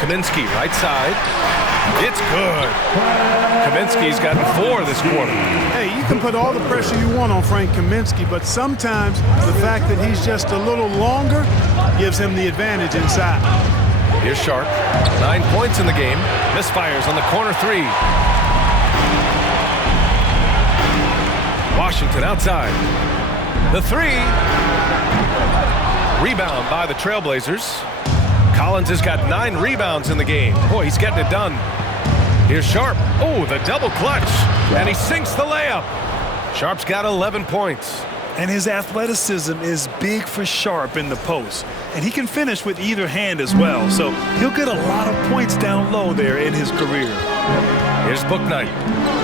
Kaminsky, right side. It's good. Kaminsky's gotten 4 this quarter. Hey, you can put all the pressure you want on Frank Kaminsky, but sometimes the fact that he's just a little longer gives him the advantage inside. Here's Sharp. 9 points in the game. Misfires on the corner 3. Washington outside. The 3. Rebound by the Trailblazers. Collins has got 9 rebounds in the game. Boy, he's getting it done. Here's Sharp. Oh, the double clutch. And he sinks the layup. Sharp's got 11 points. And his athleticism is big for Sharp in the post. And he can finish with either hand as well. So he'll get a lot of points down low there in his career. Here's Bouknight.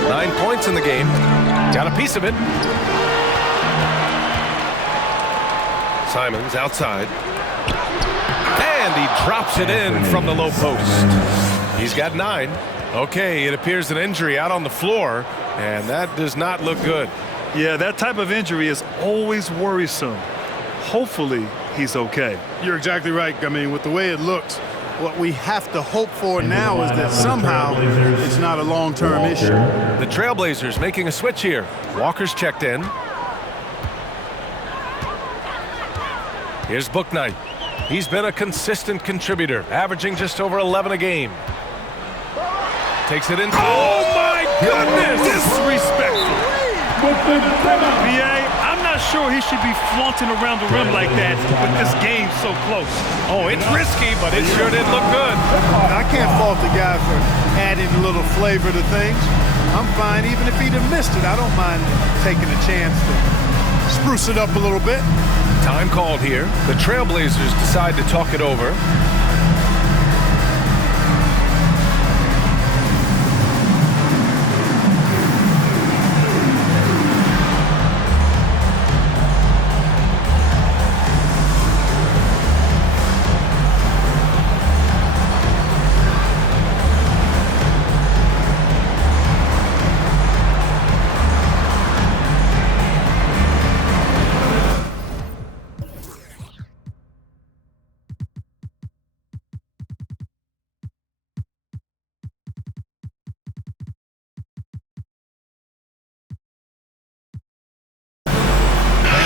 9 points in the game. Got a piece of it. Simons outside. And he drops it in from the low post. He's got 9. Okay, it appears an injury out on the floor, and that does not look good. Yeah, that type of injury is always worrisome. Hopefully, he's okay. You're exactly right. I mean, with the way it looks, what we have to hope for now is that somehow it's not a long-term issue. The Trailblazers making a switch here. Walker's checked in. Here's Bouknight. He's been a consistent contributor, averaging just over 11 a game. Takes it in. Oh, my goodness! Disrespectful. BA, I'm not sure he should be flaunting around the rim like that with this game so close. Oh, it's risky, but it sure did look good. I can't fault the guy for adding a little flavor to things. I'm fine even if he'd have missed it. I don't mind taking a chance to spruce it up a little bit. Time called here. The Trailblazers decide to talk it over.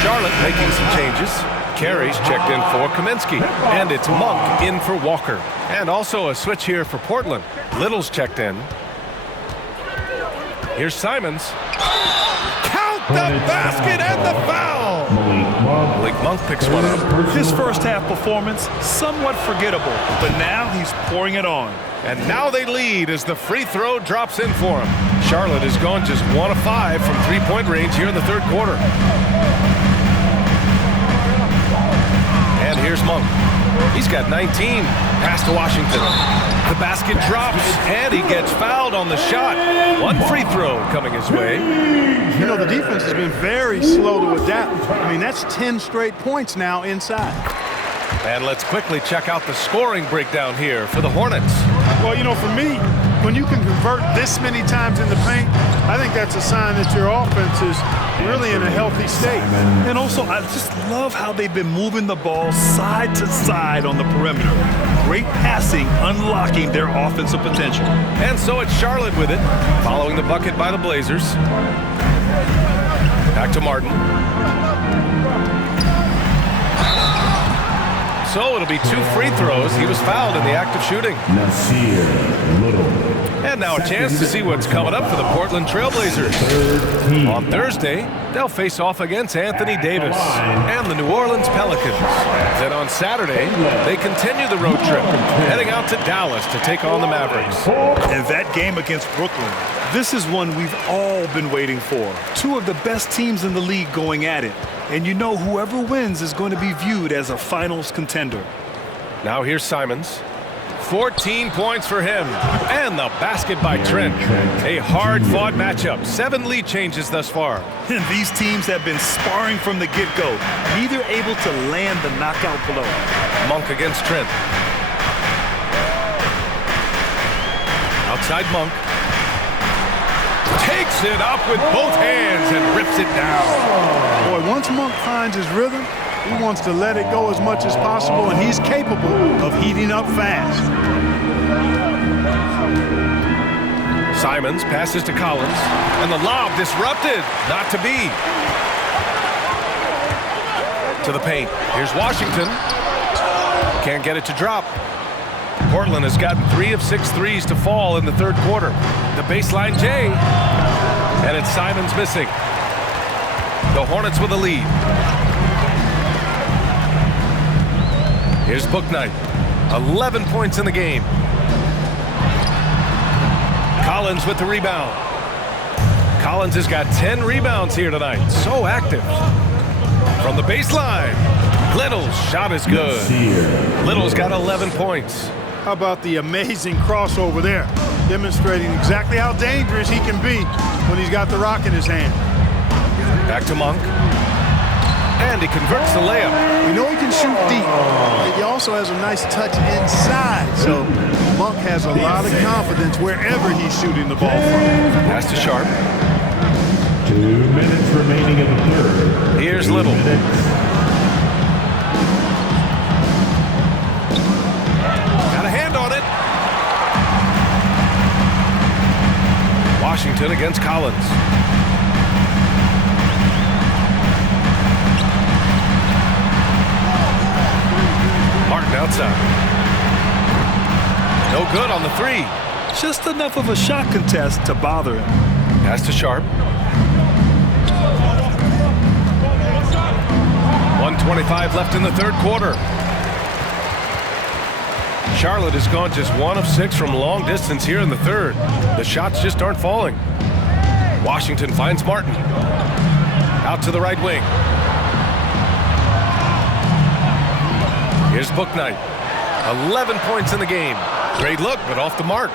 Charlotte making some changes. Carey's checked in for Kaminsky. And it's Monk in for Walker. And also a switch here for Portland. Little's checked in. Here's Simons. Count The basket and the foul. Malik Monk picks one up. His first half performance, somewhat forgettable, but now he's pouring it on. And now they lead as the free throw drops in for him. Charlotte has gone just 1 of 5 from three-point range here in the third quarter. And here's Monk. He's got 19. Pass to Washington. The basket drops, and he gets fouled on the shot. One free throw coming his way. You know, the defense has been very slow to adapt. I mean, that's 10 straight points now inside. And let's quickly check out the scoring breakdown here for the Hornets. Well, you know, for me, when you can convert this many times in the paint, I think that's a sign that your offense is really in a healthy state. And also, I just love how they've been moving the ball side to side on the perimeter. Great passing, unlocking their offensive potential. And so it's Charlotte with it, following the bucket by the Blazers. Back to Martin. So it'll be 2 free throws. He was fouled in the act of shooting. And now a chance to see what's coming up for the Portland Trailblazers. On Thursday, they'll face off against Anthony Davis and the New Orleans Pelicans. Then on Saturday, they continue the road trip, heading out to Dallas to take on the Mavericks. And that game against Brooklyn, this is one we've all been waiting for. 2 of the best teams in the league going at it. And you know whoever wins is going to be viewed as a finals contender. Now here's Simons. 14 points for him. And the basket by Trent. A hard-fought matchup. 7 lead changes thus far. And these teams have been sparring from the get-go, neither able to land the knockout blow. Monk against Trent. Outside Monk. Takes it up with both hands and rips it down. Boy, once Monk finds his rhythm, he wants to let it go as much as possible, and he's capable of heating up fast. Simons passes to Collins, and the lob disrupted. Not to be. To the paint. Here's Washington. Can't get it to drop. Portland has gotten 3 of 6 threes to fall in the third quarter. The baseline J. And it's Simons missing. The Hornets with a lead. Here's Bouknight. 11 points in the game. Collins with the rebound. Collins has got 10 rebounds here tonight. So active. From the baseline. Little's shot is good. Little's got 11 points. How about the amazing crossover there? Demonstrating exactly how dangerous he can be when he's got the rock in his hand. Back to Monk. And he converts the layup. We know he can shoot deep. He also has a nice touch inside. So Monk has a lot of confidence wherever he's shooting the ball from. Pass to Sharp. 2 minutes remaining in the third. Here's Little. Got a hand on it. Washington against Collins. Martin outside. No good on the 3. Just enough of a shot contest to bother him. Pass to Sharp. 1:25 left in the third quarter. Charlotte has gone just 1 of 6 from long distance here in the third. The shots just aren't falling. Washington finds Martin. Out to the right wing. Here's Bouknight. 11 points in the game. Great look, but off the mark.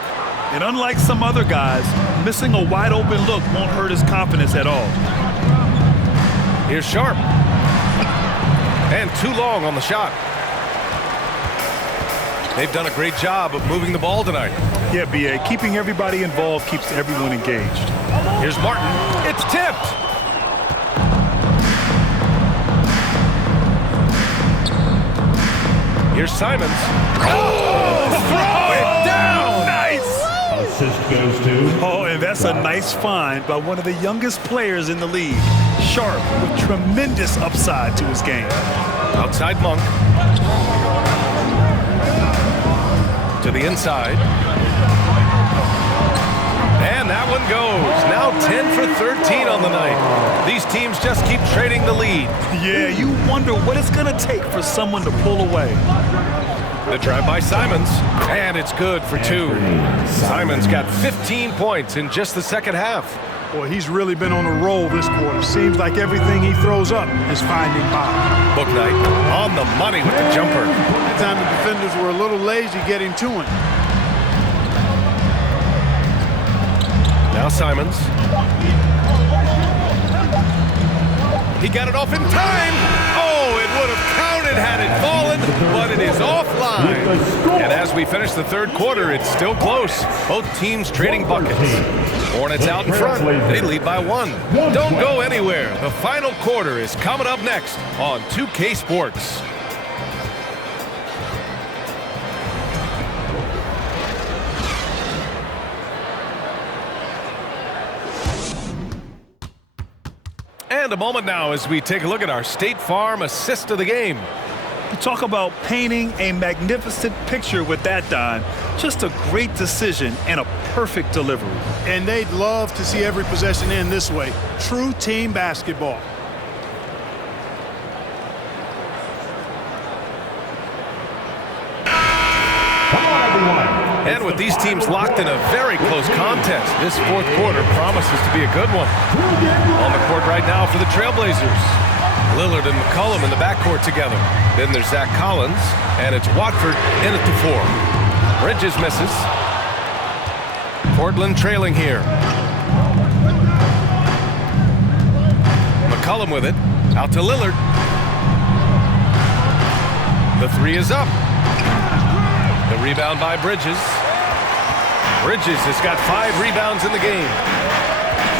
And unlike some other guys, missing a wide open look won't hurt his confidence at all. Here's Sharp. And too long on the shot. They've done a great job of moving the ball tonight. Yeah, B.A., keeping everybody involved keeps everyone engaged. Here's Martin. It's tipped. Here's Simons. Oh, throw it down. Nice. Assist goes to. Oh, and that's a nice find by one of the youngest players in the league. Sharp with tremendous upside to his game. Outside Monk. To the inside. And that one goes. Now 10 for 13 on the night. These teams just keep trading the lead. Yeah, you wonder what it's going to take for someone to pull away. The drive by Simons, and it's good for 2. Simons got 15 points in just the second half. Boy, he's really been on a roll this quarter. Seems like everything he throws up is finding bottom. Book night on the money with the jumper. That time the defenders were a little lazy getting to him. Now Simons. He got it off in time. Oh, it would have counted had it fallen, but it is offline. And as we finish the third quarter, it's still close. Both teams trading buckets. Hornets out in front. They lead by 1. Don't go anywhere. The final quarter is coming up next on 2K Sports. And a moment now as we take a look at our State Farm assist of the game. Talk about painting a magnificent picture with that dime. Just a great decision and a perfect delivery. And they'd love to see every possession end this way. True team basketball. And with these teams locked in a very close contest, this fourth quarter promises to be a good one. On the court right now for the Trailblazers. Lillard and McCollum in the backcourt together. Then there's Zach Collins, and it's Watford in at the 4. Bridges misses. Portland trailing here. McCollum with it. Out to Lillard. The 3 is up. The rebound by Bridges. Bridges has got 5 rebounds in the game.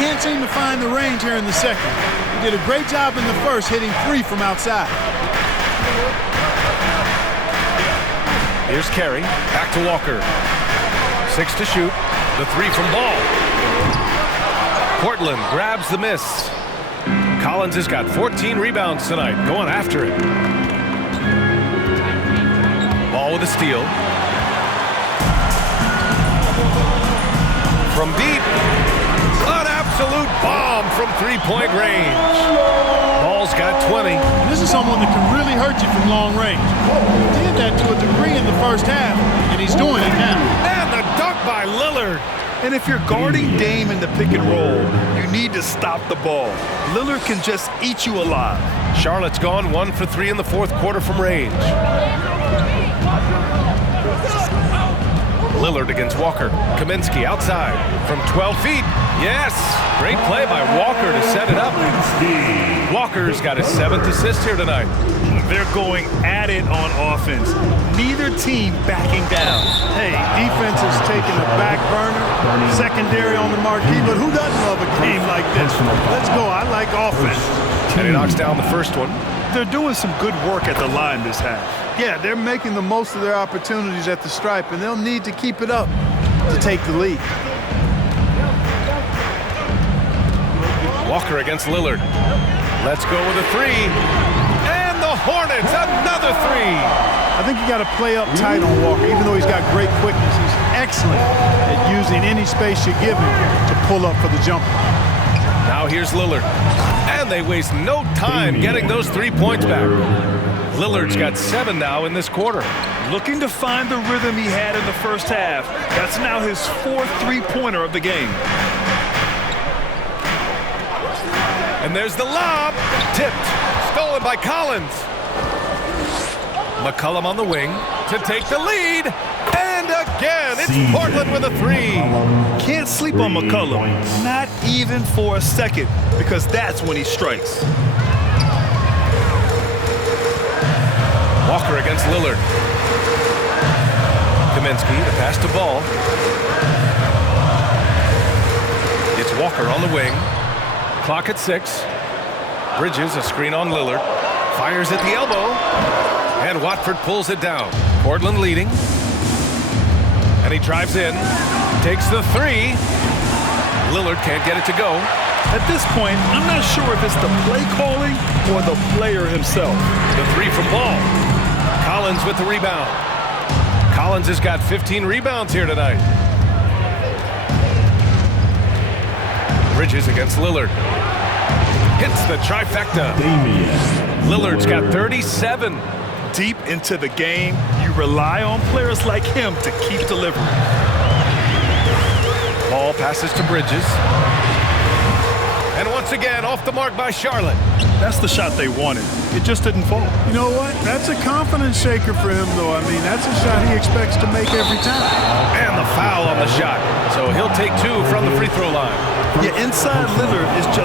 Can't seem to find the range here in the second. He did a great job in the first, hitting 3 from outside. Here's Carey. Back to Walker. 6 to shoot. The 3 from Ball. Portland grabs the miss. Collins has got 14 rebounds tonight, going after it. Ball with a steal. From deep. An absolute bomb from three-point range. Ball's got 20. This is someone that can really hurt you from long range. He did that to a degree in the first half, and he's doing it now. And the dunk by Lillard. And if you're guarding Dame in the pick and roll, you need to stop the ball. Lillard can just eat you alive. Charlotte's gone 1 for 3 in the fourth quarter from range. Lillard against Walker. Kaminsky outside from 12 feet. Yes! Great play by Walker to set it up. Walker's got his 7th assist here tonight. They're going at it on offense. Neither team backing down. Hey, defense is taking a back burner, secondary on the marquee, but who doesn't love a game like this? Let's go. I like offense. And he knocks down the first one. They're doing some good work at the line this half. Yeah, they're making the most of their opportunities at the stripe, and they'll need to keep it up to take the lead. Walker against Lillard. Let's go with a 3. And the Hornets, another 3. I think you got to play up tight on Walker, even though he's got great quickness. He's excellent at using any space you give him to pull up for the jumper. Now here's Lillard. And they waste no time getting those 3 points back. Lillard's got 7 now in this quarter. Looking to find the rhythm he had in the first half. That's now his 4th three-pointer of the game. And there's the lob. Tipped. Stolen by Collins. McCollum on the wing to take the lead. And again, it's Portland with a 3. Can't sleep on McCollum. Not even for a second, because that's when he strikes. Walker against Lillard. Kaminsky, the pass to Ball. It's Walker on the wing. Clock at 6. Bridges, a screen on Lillard. Fires at the elbow. And Watford pulls it down. Portland leading. And he drives in. Takes the 3. Lillard can't get it to go. At this point, I'm not sure if it's the play calling or the player himself. The 3 from Ball. Collins with the rebound. Collins has got 15 rebounds here tonight. Bridges against Lillard. Hits the trifecta. Damian Lillard's got Lillard. 37. Deep into the game, you rely on players like him to keep delivering. Ball passes to Bridges. And once again, off the mark by Charlotte. That's the shot they wanted. It just didn't fall. You know what? That's a confidence shaker for him, though. I mean, that's a shot he expects to make every time. And the foul on the shot. So he'll take 2 from the free throw line. Yeah, inside Lillard is just